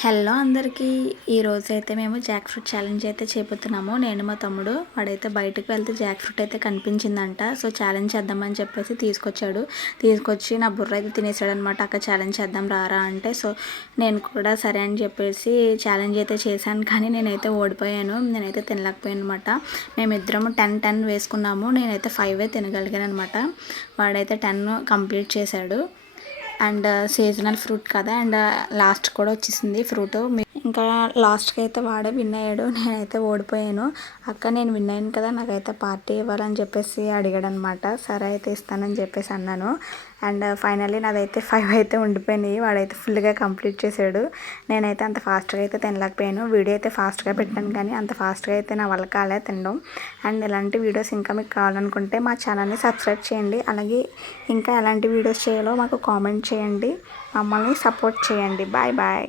Hello అందరికీ ఈరోజైతే మేము జాక్ ఫ్రూట్ ఛాలెంజ్ అయితే చేయబోతున్నాము. నేను మా తమ్ముడు వాడైతే బయటకు వెళ్తే జాక్ ఫ్రూట్ అయితే కనిపించిందంట. సో ఛాలెంజ్ చేద్దామని చెప్పేసి తీసుకొచ్చి నా బుర్ర అయితే తినేసాడనమాట. అక్క ఛాలెంజ్ చేద్దాం రారా అంటే, సో నేను కూడా సరే అని చెప్పేసి ఛాలెంజ్ అయితే చేశాను. కానీ నేనైతే ఓడిపోయాను. నేనైతే తినలేకపోయాను అనమాట. మేమిద్దరము 10 వేసుకున్నాము. నేనైతే 5 తినగలిగాను అనమాట. వాడైతే 10 కంప్లీట్ చేశాడు. అండ్ సీజనల్ ఫ్రూట్ కదా, అండ్ లాస్ట్ కూడా వచ్చేసింది ఫ్రూట్. ఇంకా లాస్ట్కి అయితే వాడే విన్ అయ్యాడు. నేనైతే ఓడిపోయాను. అక్క నేను విన్ అయ్యాను కదా, నాకైతే పార్టీ ఇవ్వాలని చెప్పేసి అడిగాడు అనమాట. సరే అయితే ఇస్తానని చెప్పేసి అన్నాను. అండ్ ఫైనల్లీ నాదైతే 5 అయితే ఉండిపోయినాయి. వాడైతే ఫుల్గా కంప్లీట్ చేశాడు. నేనైతే అంత ఫాస్ట్గా అయితే తినలేకపోయాను. వీడియో అయితే ఫాస్ట్గా పెట్టాను, కానీ అంత ఫాస్ట్గా అయితే నా వల్ల కాలే తినడం. అండ్ ఇలాంటి వీడియోస్ ఇంకా మీకు కావాలనుకుంటే మా ఛానల్ని సబ్స్క్రైబ్ చేయండి. అలాగే ఇంకా ఎలాంటి వీడియోస్ చేయాలో మాకు కామెంట్ చేయండి. మమ్మల్ని సపోర్ట్ చేయండి. Bye bye.